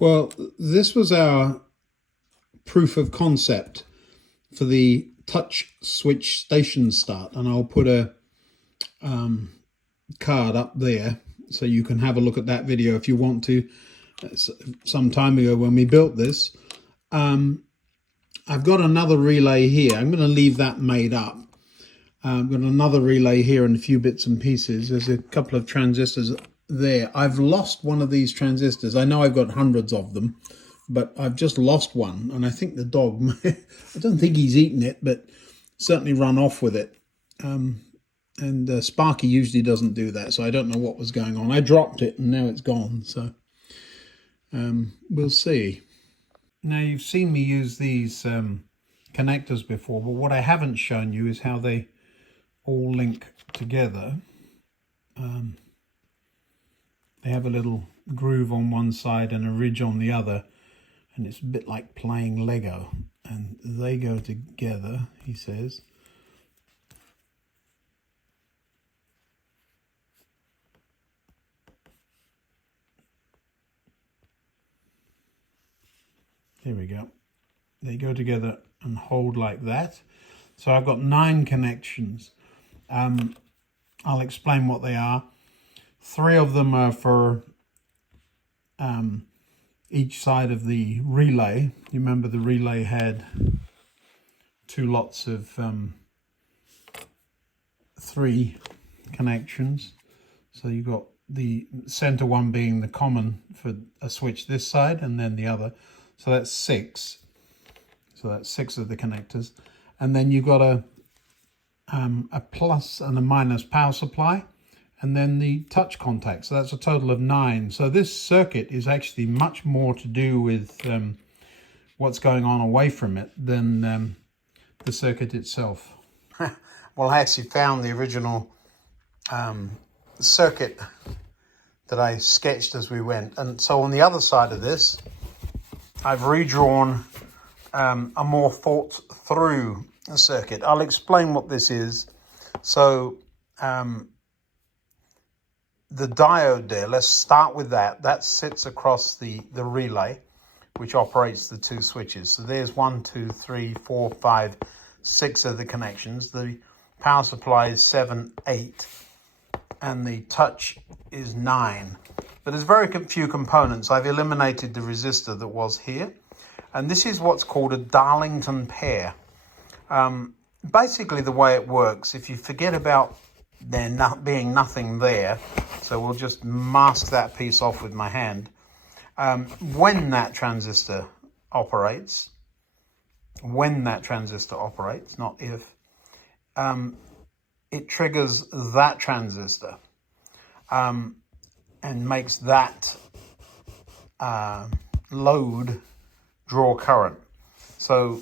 Well, this was our proof of concept for the touch switch station start, and I'll put a card up there so you can have a look at that video if you want to. Some time ago when we built this. I've got another relay here. I'm going to leave that made up. I've got another relay here and a few bits and pieces. There's a couple of transistors there. I've lost one of these transistors. I know I've got hundreds of them, but I've just lost one, and I think the dog, I don't think he's eaten it, but certainly run off with it. And Sparky usually doesn't do that, so I don't know what was going on. I dropped it and now it's gone, so we'll see. Now, you've seen me use these connectors before, but what I haven't shown you is how they all link together. They have a little groove on one side and a ridge on the other, and it's a bit like playing Lego, and they go together, he says. Here we go. They go together and hold like that. So I've got 9 connections. I'll explain what they are. 3 of them are for each side of the relay. You remember the relay had 2 lots of 3 connections. So you've got the center one being the common for a switch this side, and then the other. So that's 6. So that's 6 of the connectors. And then you've got a plus and a minus power supply, and then the touch contact. So that's a total of 9. So this circuit is actually much more to do with what's going on away from it than the circuit itself. Well, I actually found the original circuit that I sketched as we went. And so on the other side of this, I've redrawn a more thought through circuit. I'll explain what this is. So the diode there, let's start with that. That sits across the relay, which operates the 2 switches. So there's 1, 2, 3, 4, 5, 6 of the connections. The power supply is 7, 8, and the touch is 9. But there's very few components. I've eliminated the resistor that was here. And this is what's called a Darlington pair. Basically, the way it works, if you forget about there being nothing there, so we'll just mask that piece off with my hand. When that transistor operates, not if, it triggers that transistor. And makes that load draw current. So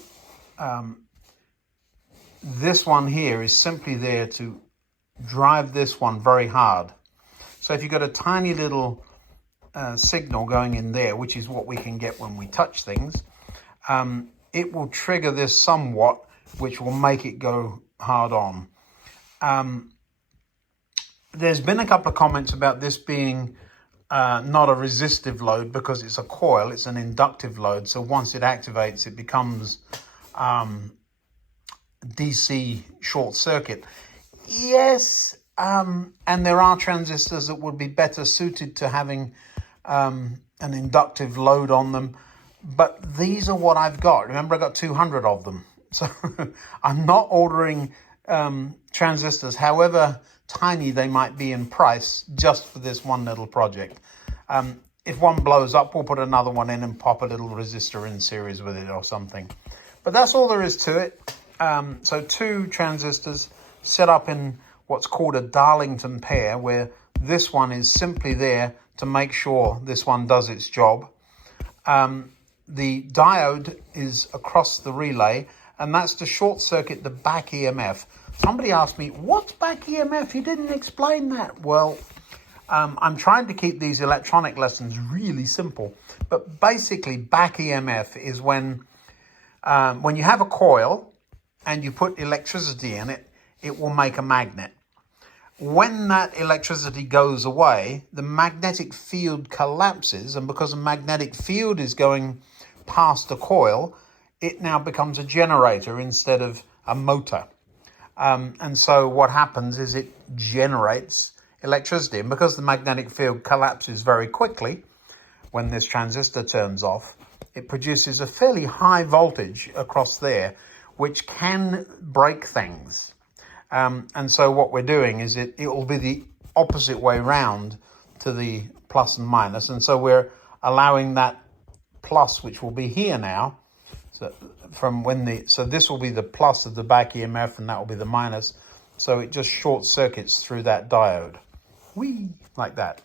this one here is simply there to drive this one very hard. So if you've got a tiny little signal going in there, which is what we can get when we touch things, it will trigger this somewhat, which will make it go hard on. There's been a couple of comments about this being not a resistive load because it's a coil, it's an inductive load. So once it activates, it becomes DC short circuit. Yes, and there are transistors that would be better suited to having an inductive load on them. But these are what I've got. Remember, I got 200 of them. So I'm not ordering transistors, however tiny they might be in price, just for this one little project. If one blows up, we'll put another one in and pop a little resistor in series with it or something. But that's all there is to it. So 2 transistors set up in what's called a Darlington pair, where this one is simply there to make sure this one does its job. The diode is across the relay, and that's to short circuit the back EMF. Somebody asked me, what's back EMF? You didn't explain that. Well, I'm trying to keep these electronic lessons really simple. But basically, back EMF is when you have a coil and you put electricity in it, it will make a magnet. When that electricity goes away, the magnetic field collapses, and because the magnetic field is going past the coil, it now becomes a generator instead of a motor. And so what happens is it generates electricity. And because the magnetic field collapses very quickly when this transistor turns off, it produces a fairly high voltage across there, which can break things. And so what we're doing is it will be the opposite way round to the plus and minus. And so we're allowing that plus, which will be here now, so this will be the plus of the back EMF, and that will be the minus. So it just short circuits through that diode. Whee! Like that.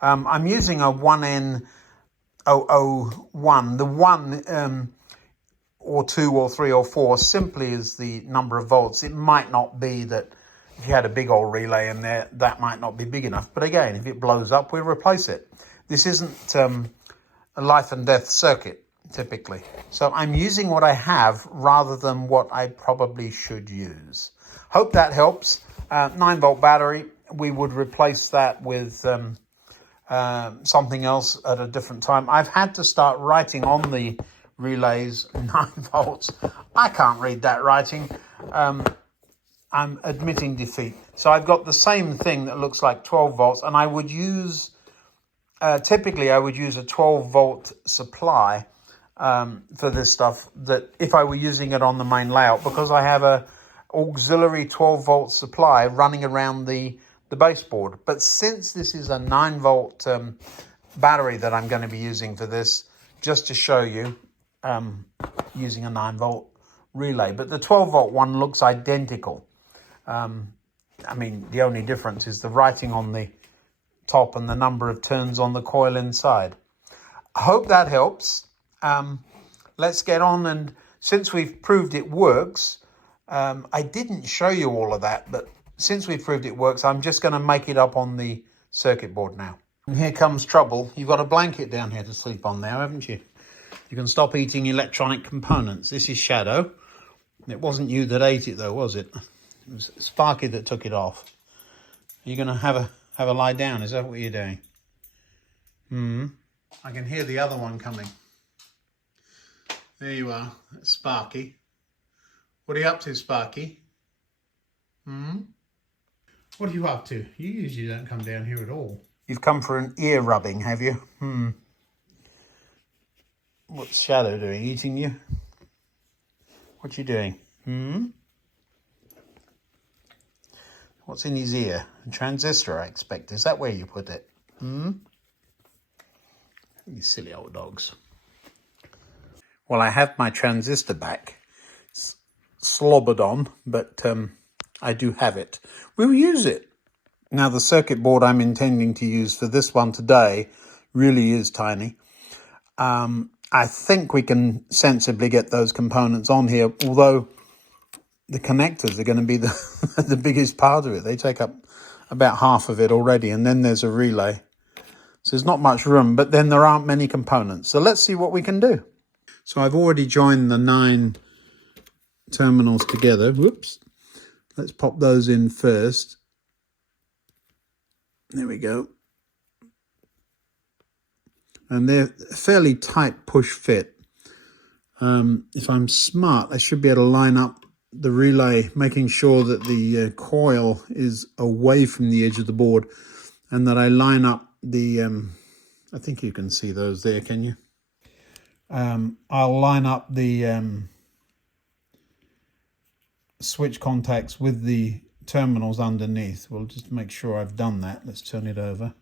I'm using a 1N001. The 1 or 2 or 3 or 4 simply is the number of volts. It might not be that if you had a big old relay in there, that might not be big enough. But again, if it blows up, we'll replace it. This isn't a life and death circuit, typically. So I'm using what I have rather than what I probably should use. Hope that helps. 9-volt battery, we would replace that with something else at a different time. I've had to start writing on the relays 9 volts. I can't read that writing. I'm admitting defeat. So I've got the same thing that looks like 12 volts, and I would use, typically I would use a 12 volt supply for this stuff, that if I were using it on the main layout, because I have a auxiliary 12 volt supply running around the baseboard. But since this is a 9 volt battery that I'm going to be using for this, just to show you, using a 9 volt relay. But the 12 volt one looks identical. I mean, the only difference is the writing on the top and the number of turns on the coil inside. I hope that helps. Let's get on, and since we've proved it works, I didn't show you all of that, but since we've proved it works, I'm just going to make it up on the circuit board now. And here comes trouble. You've got a blanket down here to sleep on now, haven't you? You can stop eating electronic components. This is Shadow. It wasn't you that ate it though, was it? It was Sparky that took it off. Are you going to have a lie down? Is that what you're doing? I can hear the other one coming. There you are. That's Sparky. What are you up to, Sparky? What are you up to? You usually don't come down here at all. You've come for an ear rubbing, have you? What's Shadow doing? Eating you? What you doing? What's in his ear? A transistor, I expect. Is that where you put it? You silly old dogs. Well, I have my transistor back. Slobbered on, but I do have it. We'll use it. Now, the circuit board I'm intending to use for this one today really is tiny. I think we can sensibly get those components on here, although the connectors are going to be the biggest part of it. They take up about half of it already, and then there's a relay. So there's not much room, but then there aren't many components. So let's see what we can do. So I've already joined the 9 terminals together. Whoops. Let's pop those in first. There we go. And they're fairly tight push fit. If I'm smart, I should be able to line up the relay, making sure that the coil is away from the edge of the board, and that I line up the, I think you can see those there, can you? I'll line up the switch contacts with the terminals underneath. We'll just make sure I've done that. Let's turn it over.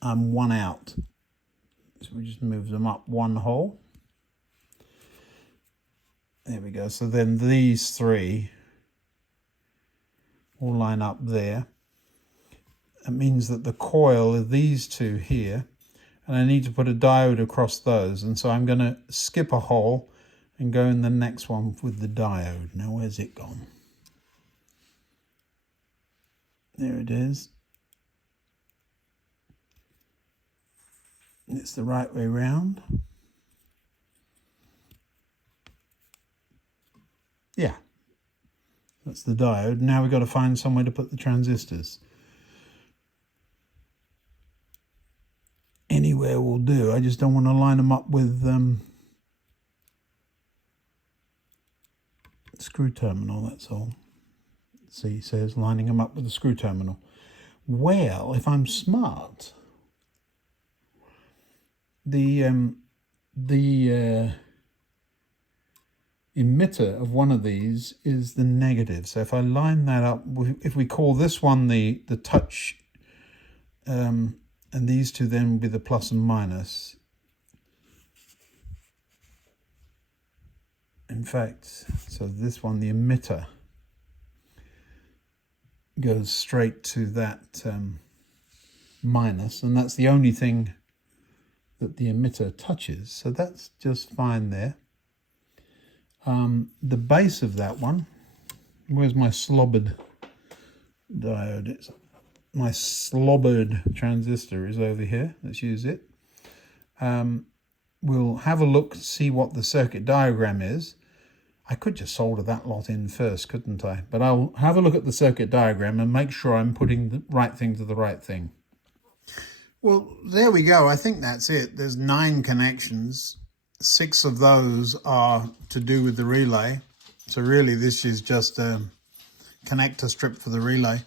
I'm one out. So we just move them up one hole. There we go. So then these 3 will line up there. That means that the coil are these 2 here, and I need to put a diode across those. And so I'm going to skip a hole and go in the next one with the diode. Now, where's it gone? There it is. It's the right way round. Yeah, That's the diode. Now we've got to find somewhere to put the transistors. Anywhere will do. I just don't want to line them up with screw terminal, that's all. See, it says lining them up with the screw terminal. Well, if I'm smart, the emitter of one of these is the negative. So if I line that up, if we call this one the touch, and these two then will be the plus and minus. In fact, so this one, the emitter, goes straight to that minus, and that's the only thing that the emitter touches. So that's just fine there. The base of that one, where's my slobbered diode? It's my slobbered transistor is over here. Let's use it. We'll have a look, see what the circuit diagram is. I could just solder that lot in first, couldn't I? But I'll have a look at the circuit diagram and make sure I'm putting the right thing to the right thing. Well, there we go. I think that's it. There's 9 connections. 6 of those are to do with the relay. So really this is just a connector strip for the relay.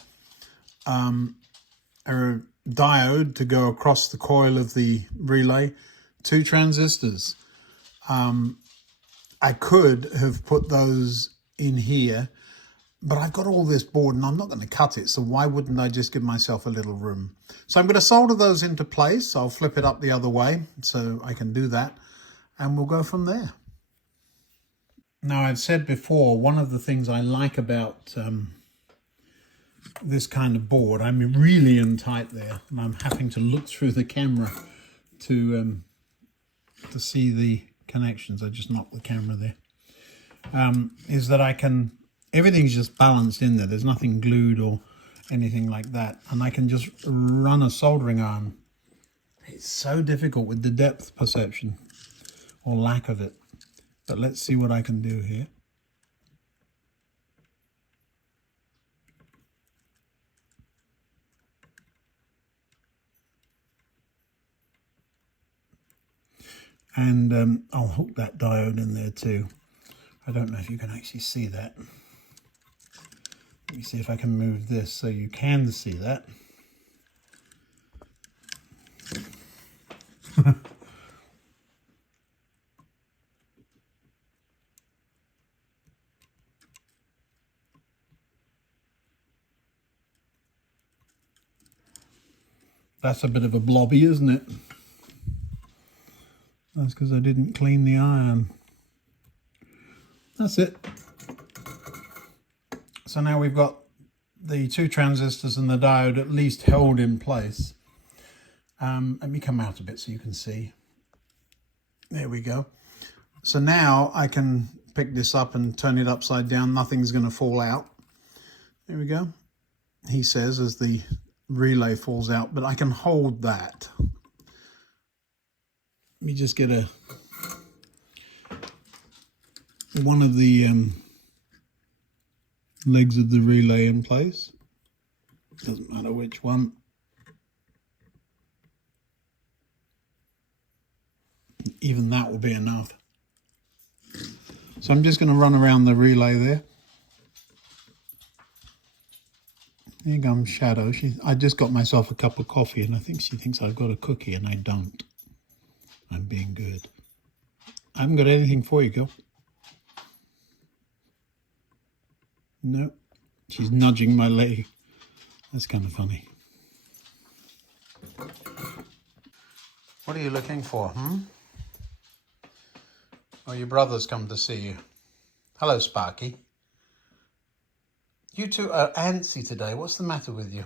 A diode to go across the coil of the relay. 2 transistors. I could have put those in here, but I've got all this board and I'm not going to cut it, so why wouldn't I just give myself a little room? So I'm going to solder those into place. I'll flip it up the other way so I can do that, and we'll go from there. Now, I've said before, one of the things I like about this kind of board, I'm really in tight there, and I'm having to look through the camera to see the connections. I just knocked the camera there. Is that I can, everything's just balanced in there. There's nothing glued or anything like that. And I can just run a soldering iron. It's so difficult with the depth perception or lack of it. But let's see what I can do here. And I'll hook that diode in there too. I don't know if you can actually see that. Let me see if I can move this so you can see that. That's a bit of a blobby, isn't it? That's because I didn't clean the iron. That's it. So now we've got the 2 transistors and the diode at least held in place. Let me come out a bit so you can see. There we go. So now I can pick this up and turn it upside down. Nothing's going to fall out. There we go. He says as the relay falls out, but I can hold that. Let me just get one of the legs of the relay in place. Doesn't matter which one. Even that will be enough. So I'm just going to run around the relay there. Here comes Shadow. I just got myself a cup of coffee and I think she thinks I've got a cookie and I don't. I'm being good. I haven't got anything for you, girl. No. She's nudging my leg. That's kind of funny. What are you looking for, Oh, your brother's come to see you. Hello, Sparky. You two are antsy today. What's the matter with you,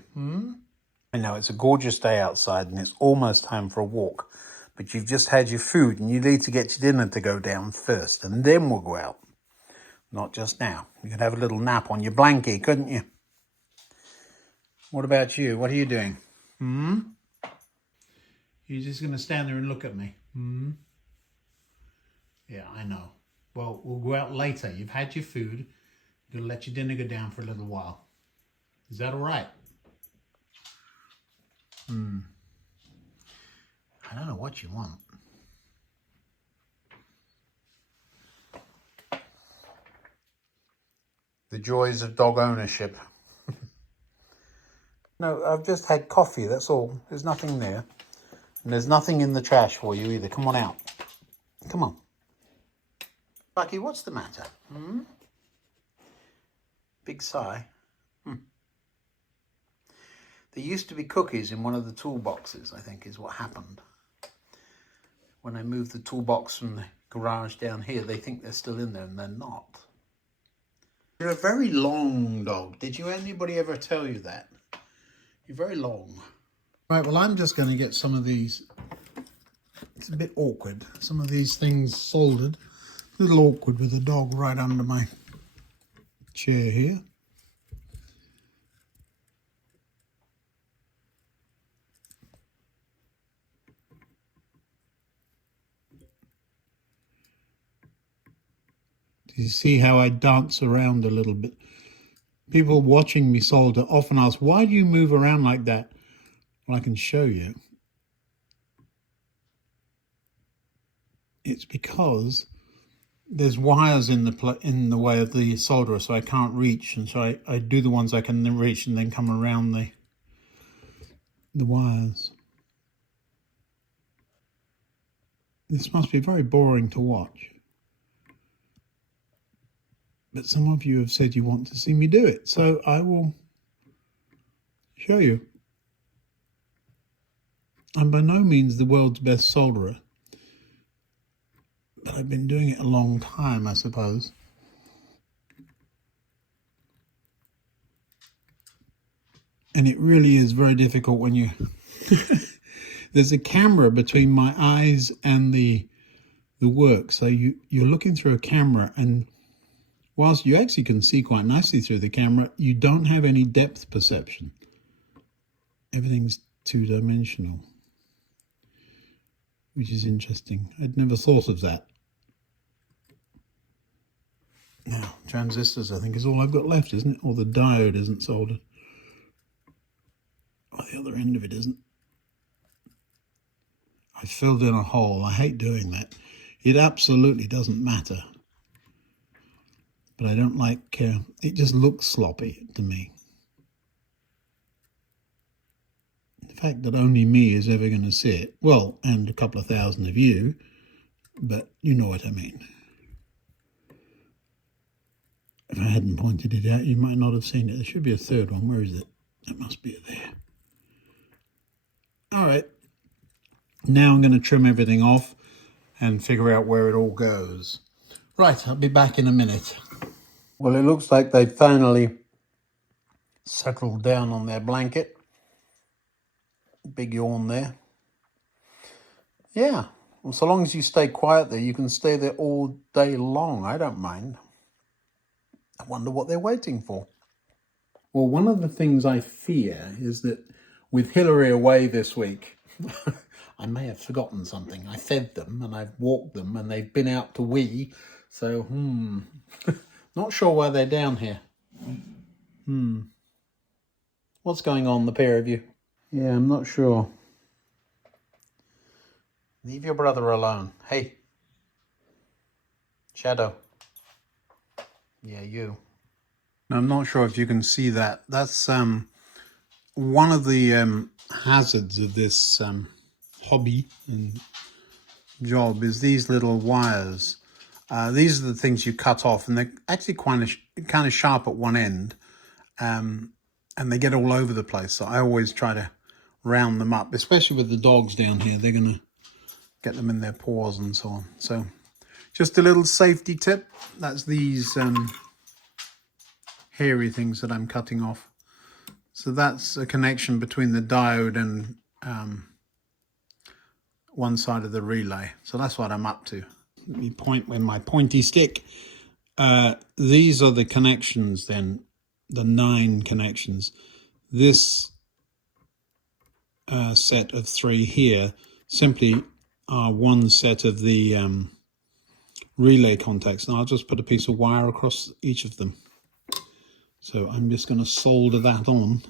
I know it's a gorgeous day outside and it's almost time for a walk. But you've just had your food and you need to get your dinner to go down first and then we'll go out. Not just now. You could have a little nap on your blankie, couldn't you? What about you? What are you doing? You're just going to stand there and look at me? Yeah, I know. Well, we'll go out later. You've had your food. You'll let your dinner go down for a little while. Is that all right? I don't know what you want. The joys of dog ownership. No, I've just had coffee, that's all. There's nothing there. And there's nothing in the trash for you either. Come on out. Come on. Bucky, what's the matter? Big sigh. There used to be cookies in one of the toolboxes, I think is what happened. When I moved the toolbox from the garage down here, they think they're still in there and they're not. You're a very long dog. Did anybody ever tell you that? You're very long. Right, well, I'm just going to get some of these. It's a bit awkward. Some of these things soldered. A little awkward with the dog right under my chair here. Do you see how I dance around a little bit? People watching me solder often ask, why do you move around like that? Well, I can show you. It's because there's wires in the way of the solderer, so I can't reach, and so I do the ones I can reach and then come around the wires. This must be very boring to watch. But some of you have said you want to see me do it, so I will show you. I'm by no means the world's best solderer, but I've been doing it a long time, I suppose. And it really is very difficult when you... There's a camera between my eyes and the work, so you're looking through a camera, and whilst you actually can see quite nicely through the camera, you don't have any depth perception. Everything's two-dimensional, which is interesting. I'd never thought of that. Now, transistors, I think, is all I've got left, isn't it? Or the diode isn't soldered. Or the other end of it isn't. I filled in a hole. I hate doing that. It absolutely doesn't matter. But I don't like, it just looks sloppy to me. The fact that only me is ever going to see it, well, and a couple of thousand of you, but you know what I mean. If I hadn't pointed it out, you might not have seen it. There should be a third one. Where is it? It must be there. All right. Now I'm going to trim everything off and figure out where it all goes. Right, I'll be back in a minute. Well, it looks like they've finally settled down on their blanket. Big yawn there. Yeah, well, so long as you stay quiet there, you can stay there all day long. I don't mind. I wonder what they're waiting for. Well, one of the things I fear is that with Hillary away this week, I may have forgotten something. I fed them and I've walked them and they've been out to wee. So, not sure why they're down here. What's going on, the pair of you? Yeah, I'm not sure. Leave your brother alone. Hey. Shadow. Yeah, you. I'm not sure if you can see that. That's one of the hazards of this hobby and job is these little wires. These are the things you cut off, and they're actually kind of sharp at one end, and they get all over the place. So I always try to round them up, especially with the dogs down here. They're going to get them in their paws and so on. So just a little safety tip. That's these hairy things that I'm cutting off. So that's a connection between the diode and one side of the relay. So that's what I'm up to. Let me point with my pointy stick. These are the connections then, the 9 connections. This set of 3 here simply are one set of the relay contacts. And I'll just put a piece of wire across each of them. So I'm just going to solder that on.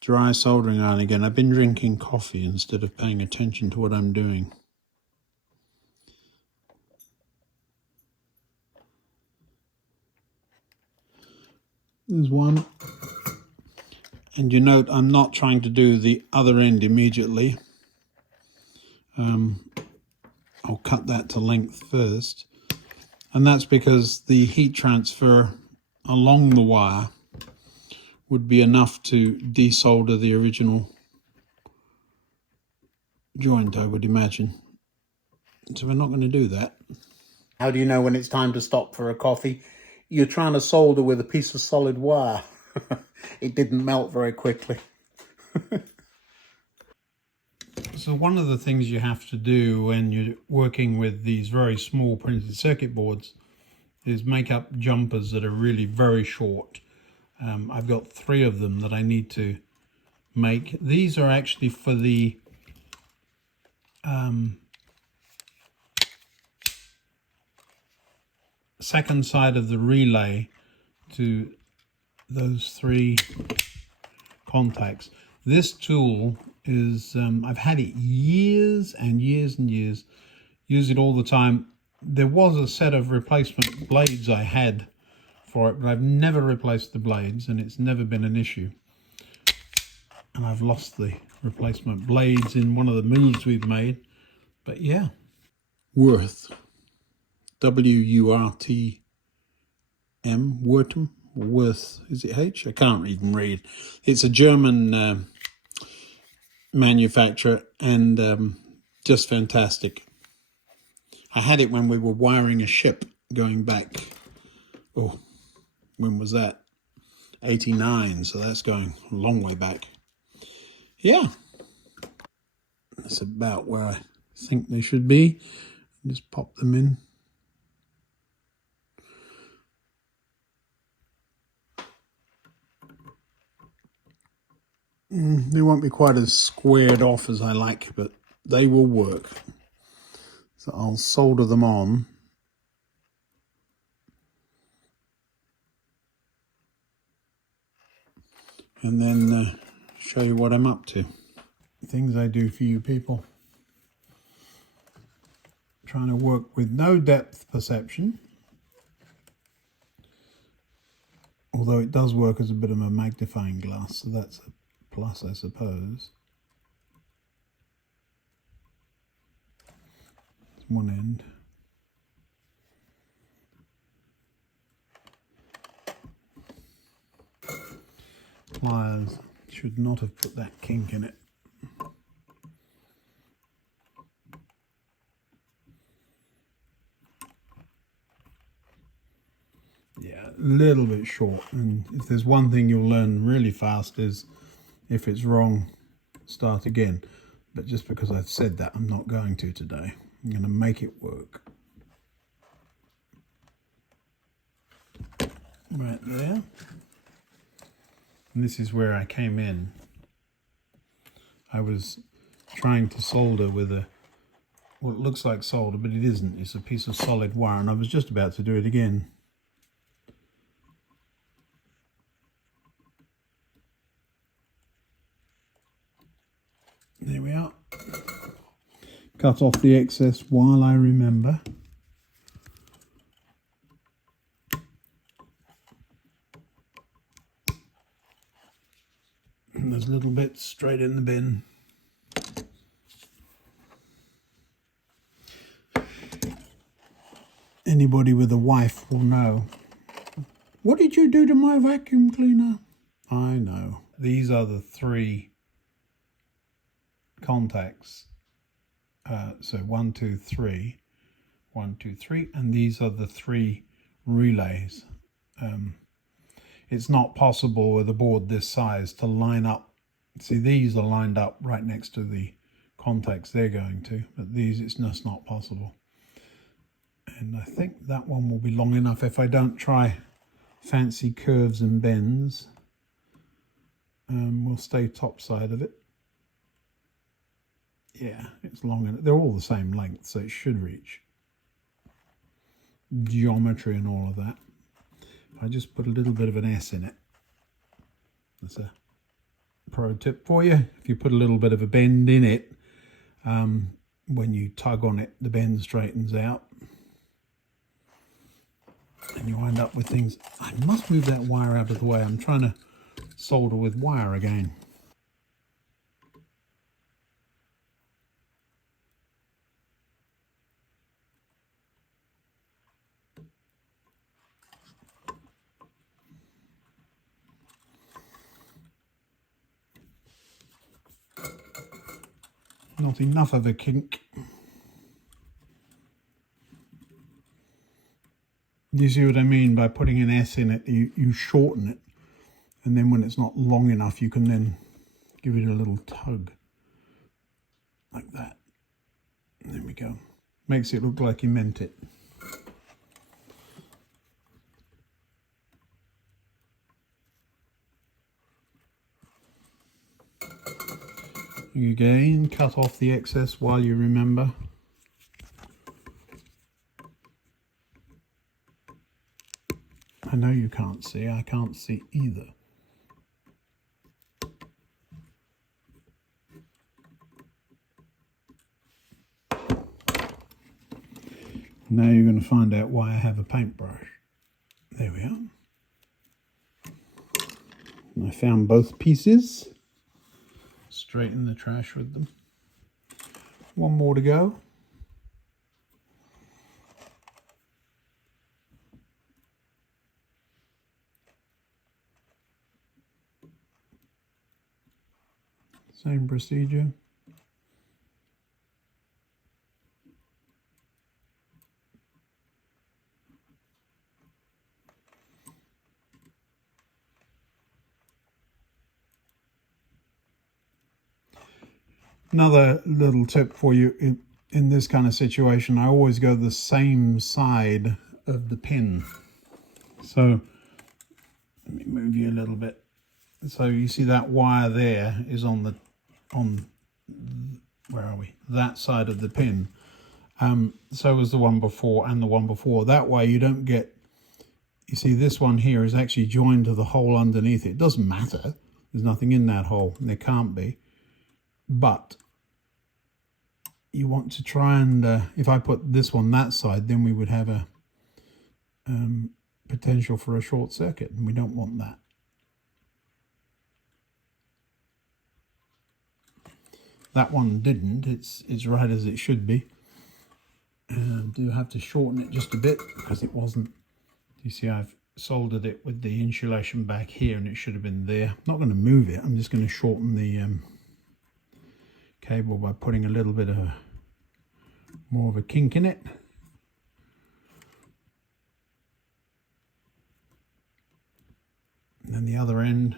Dry soldering iron again. I've been drinking coffee instead of paying attention to what I'm doing. There's one. And you note I'm not trying to do the other end immediately. I'll cut that to length first. And that's because the heat transfer along the wire would be enough to desolder the original joint, I would imagine. So we're not going to do that. How do you know when it's time to stop for a coffee? You're trying to solder with a piece of solid wire. It didn't melt very quickly. So one of the things you have to do when you're working with these very small printed circuit boards is make up jumpers that are really very short. I've got 3 of them that I need to make. These are actually for the second side of the relay to those 3 contacts. This tool is, I've had it years and years and years, use it all the time. There was a set of replacement blades I had for it, but I've never replaced the blades and it's never been an issue. And I've lost the replacement blades in one of the moves we've made, but yeah. Worth, W-U-R-T-M, Wortham, Worth, is it H? I can't even read. It's a German manufacturer and just fantastic. I had it when we were wiring a ship going back, oh, when was that? 89, so that's going a long way back. Yeah, that's about where I think they should be. Just pop them in. They won't be quite as squared off as I like, but they will work. So I'll solder them on. And then show you what I'm up to. Things I do for you people. Trying to work with no depth perception. Although it does work as a bit of a magnifying glass, so that's a plus, I suppose. One end. Pliers should not have put that kink in it. Yeah, a little bit short, and if there's one thing you'll learn really fast is if it's wrong, start again. But just because I've said that, I'm not going to today. I'm going to make it work. Right there. And this is where I came in. I was trying to solder with a, well, it looks like solder, but it isn't. It's a piece of solid wire, and I was just about to do it again. There we are. Cut off the excess while I remember. And there's little bits straight in the bin. Anybody with a wife will know. What did you do to my vacuum cleaner? I know. These are the 3 contacts. So 1, 2, 3, 1, 2, 3, and these are the 3 relays. It's not possible with a board this size to line up. See, these are lined up right next to the contacts they're going to, but these, it's just not possible. And I think that one will be long enough if I don't try fancy curves and bends will stay top side of it. Yeah, it's long enough. They're all the same length, so it should reach. Geometry and all of that. I just put a little bit of an S in it. That's a pro tip for you. If you put a little bit of a bend in it, when you tug on it, the bend straightens out. And you wind up with things. I must move that wire out of the way. I'm trying to solder with wire again. Not enough of a kink. You see what I mean? By putting an S in it, you shorten it. And then when it's not long enough, you can then give it a little tug. Like that. There we go. Makes it look like you meant it. Again, cut off the excess while you remember. I know you can't see, I can't see either. Now you're going to find out why I have a paintbrush. There we are. And I found both pieces. Straighten the trash with them. One more to go. Same procedure. Another little tip for you in this kind of situation, I always go the same side of the pin. So let me move you a little bit. So you see that wire there is on where are we? That side of the pin. So was the one before and the one before. That way you don't get, you see this one here is actually joined to the hole underneath it. It doesn't matter. There's nothing in that hole. And there can't be. But you want to try and, if I put this one that side, then we would have a potential for a short circuit, and we don't want that. That one didn't. It's right as it should be. I do have to shorten it just a bit because it wasn't. You see, I've soldered it with the insulation back here, and it should have been there. I'm not going to move it. I'm just going to shorten the cable by putting a little bit of more of a kink in it. And then the other end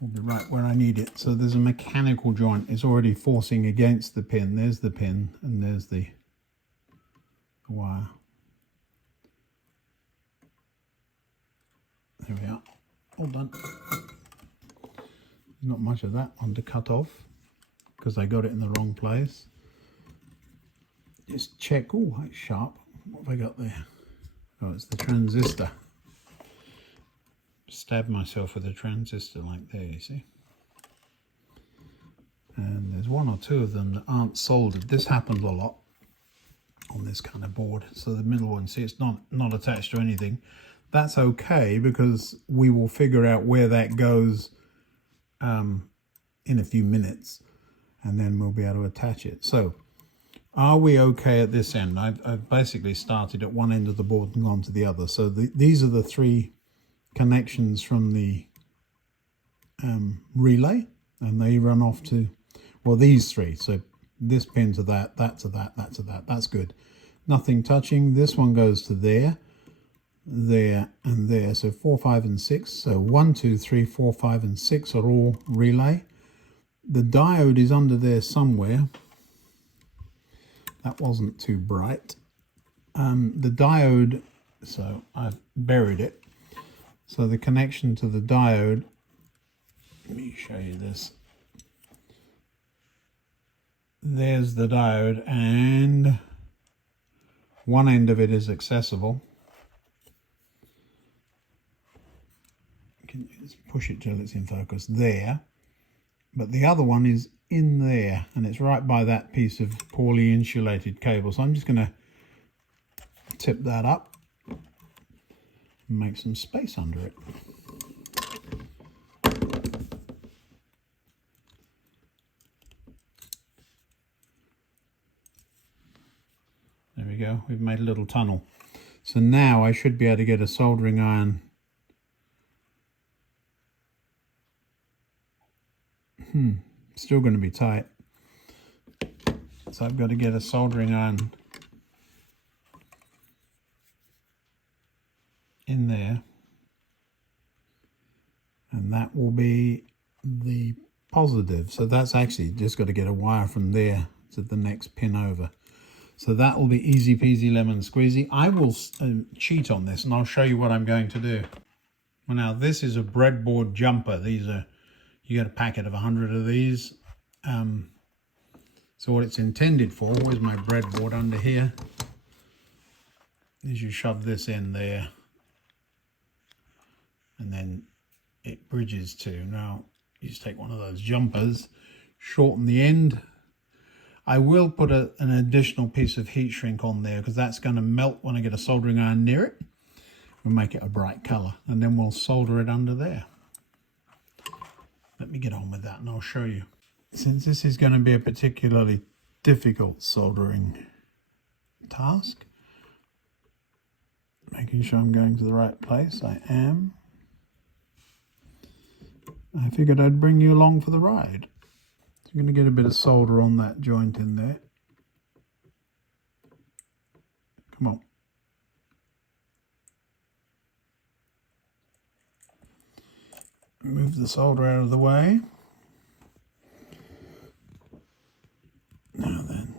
will be right where I need it. So there's a mechanical joint. It's already forcing against the pin. There's the pin and there's the wire. There we are. All done. Not much of that one to cut off because I got it in the wrong place. Just check. Oh, that's sharp. What have I got there? Oh, it's the transistor. Stab myself with a transistor like there, you see. And there's one or two of them that aren't soldered. This happens a lot on this kind of board. So the middle one, see, it's not attached to anything. That's okay because we will figure out where that goes in a few minutes, and then we'll be able to attach it. So are we okay at this end? I've basically started at one end of the board and gone to the other. So these are the three connections from the relay, and they run off to, well, these three. So this pin to that, that to that, that to that. That's good. Nothing touching. This one goes to there, there, and there. So 4, 5, and 6. So 1, 2, 3, 4, 5, and 6 are all relay. The diode is under there somewhere. That wasn't too bright. The diode So I've buried it. So the connection to the diode, let me show you this. There's the diode, and one end of it is accessible. You can just push it till it's in focus there. But the other one is in there, and it's right by that piece of poorly insulated cable. So I'm just going to tip that up and make some space under it. There we go, we've made a little tunnel. So now I should be able to get a soldering iron. Still going to be tight. So I've got to get a soldering iron in there. And that will be the positive. So that's actually just got to get a wire from there to the next pin over. So that will be easy peasy lemon squeezy. I will cheat on this and I'll show you what I'm going to do. Well, now this is a breadboard jumper. These are, you get a packet of 100 of these. So what it's intended for, where's my breadboard under here, is you shove this in there and then it bridges to. Now you just take one of those jumpers, shorten the end. I will put an additional piece of heat shrink on there because that's going to melt when I get a soldering iron near it. We'll make it a bright colour and then we'll solder it under there. Let me get on with that and I'll show you. Since this is going to be a particularly difficult soldering task, making sure I'm going to the right place, I am. I figured I'd bring you along for the ride. So I'm going to get a bit of solder on that joint in there. Come on. Move the solder out of the way. Now then.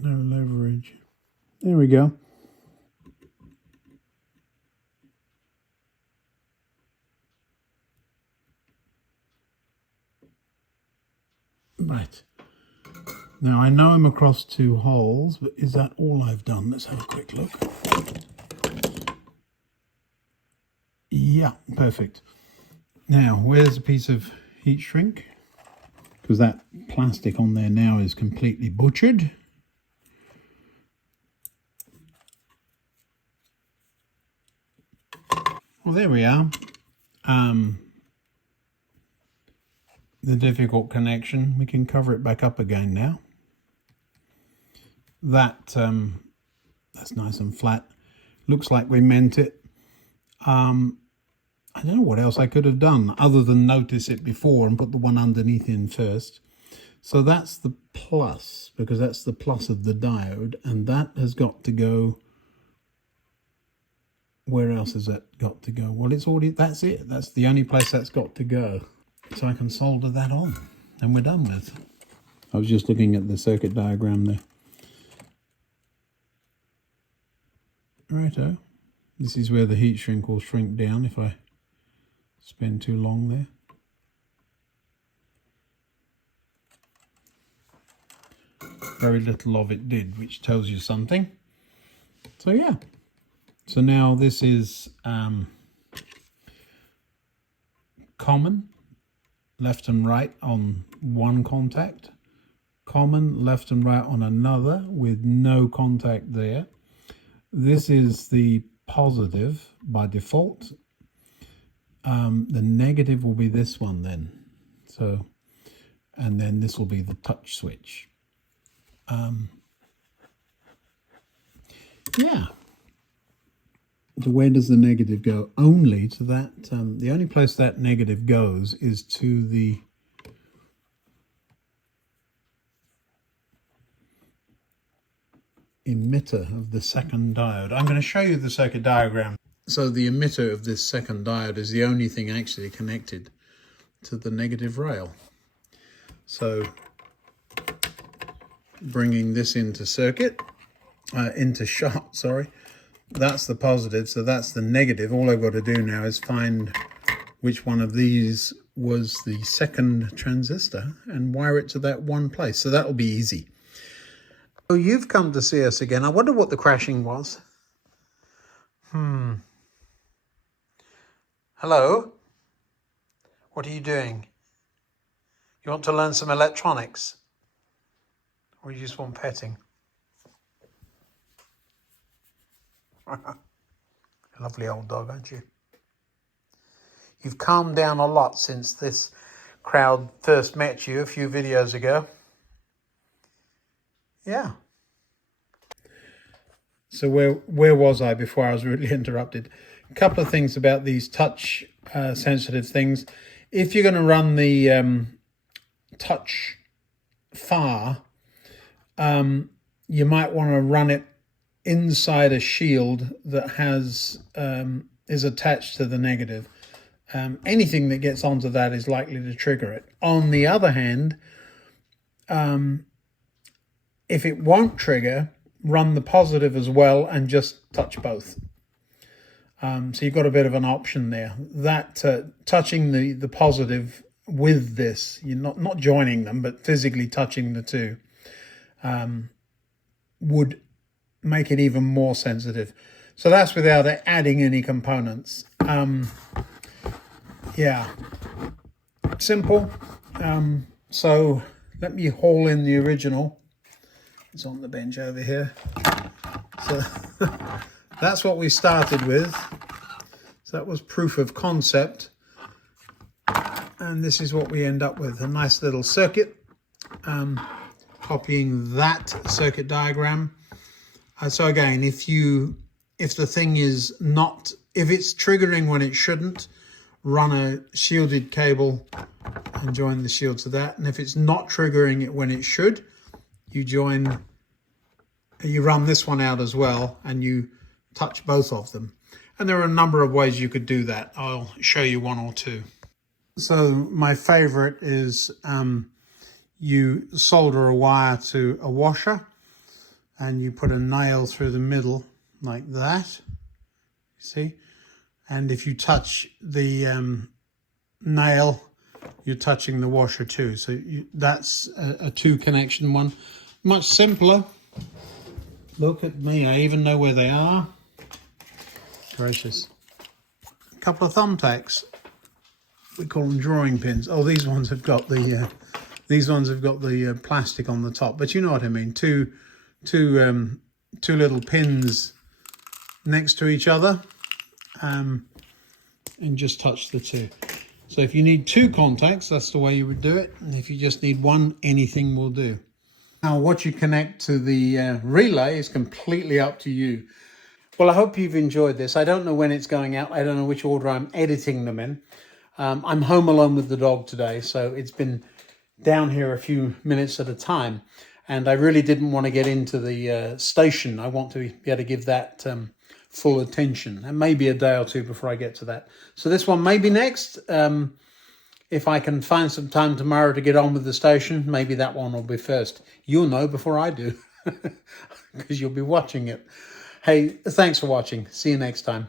No leverage. There we go. Right. Now I know I'm across 2 holes, but is that all I've done? Let's have a quick look. Yeah, perfect. Now, where's a piece of heat shrink? Because that plastic on there now is completely butchered. Well, there we are. The difficult connection. We can cover it back up again now. That's nice and flat. Looks like we meant it. I don't know what else I could have done other than notice it before and put the one underneath in first. So that's the plus, because that's the plus of the diode, and that has got to go. Where else has that got to go? Well, it's already, that's it. That's the only place that's got to go. So I can solder that on and we're done with. I was just looking at the circuit diagram there. Righto. This is where the heat shrink will shrink down if I spend too long there. Very little of it did, which tells you something. So yeah. So now this is common, left and right on one contact, common, left and right on another with no contact there. This is the positive by default. The negative will be this one then. So, and then this will be the touch switch. Yeah. So where does the negative go? Only to that, the only place that negative goes is to the emitter of the second diode. I'm going to show you the circuit diagram. So the emitter of this second diode is the only thing actually connected to the negative rail. So bringing this into circuit, into shot, sorry, that's the positive, so that's the negative. All I've got to do now is find which one of these was the second transistor and wire it to that one place. So that'll be easy. So you've come to see us again. I wonder what the crashing was. Hello? What are you doing? You want to learn some electronics? Or you just want petting? Lovely old dog, aren't you? You've calmed down a lot since this crowd first met you a few videos ago. Yeah. So where was I before I was rudely interrupted? A couple of things about these touch sensitive things. If you're going to run the touch far, you might want to run it inside a shield that has is attached to the negative. Anything that gets onto that is likely to trigger it. On the other hand, if it won't trigger, run the positive as well and just touch both. So you've got a bit of an option there. That touching the positive with this, you're not joining them, but physically touching the two, would make it even more sensitive. So that's without adding any components. Yeah, simple. So let me haul in the original. It's on the bench over here. So that's what we started with. So that was proof of concept. And this is what we end up with, a nice little circuit. Copying that circuit diagram. So again, if the thing is not, if it's triggering when it shouldn't, run a shielded cable and join the shield to that. And if it's not triggering it when it should, you run this one out as well and you touch both of them. And there are a number of ways you could do that. I'll show you one or two. So my favorite is you solder a wire to a washer and you put a nail through the middle like that, you see? And if you touch the nail, you're touching the washer too. So that's a two connection one. Much simpler. Look at me, I even know where they are. Gracious. A couple of thumbtacks. We call them drawing pins. Oh, these ones have got the plastic on the top, but you know what I mean. Two little pins next to each other, and just touch the two. So if you need two contacts, that's the way you would do it. And if you just need one, anything will do. Now, what you connect to the relay is completely up to you. Well, I hope you've enjoyed this. I don't know when it's going out. I don't know which order I'm editing them in. I'm home alone with the dog today, so it's been down here a few minutes at a time. And I really didn't want to get into the station. I want to be able to give that full attention, and maybe a day or two before I get to that. So this one may be next. If I can find some time tomorrow to get on with the station, maybe that one will be first. You'll know before I do, because you'll be watching it. Hey, thanks for watching. See you next time.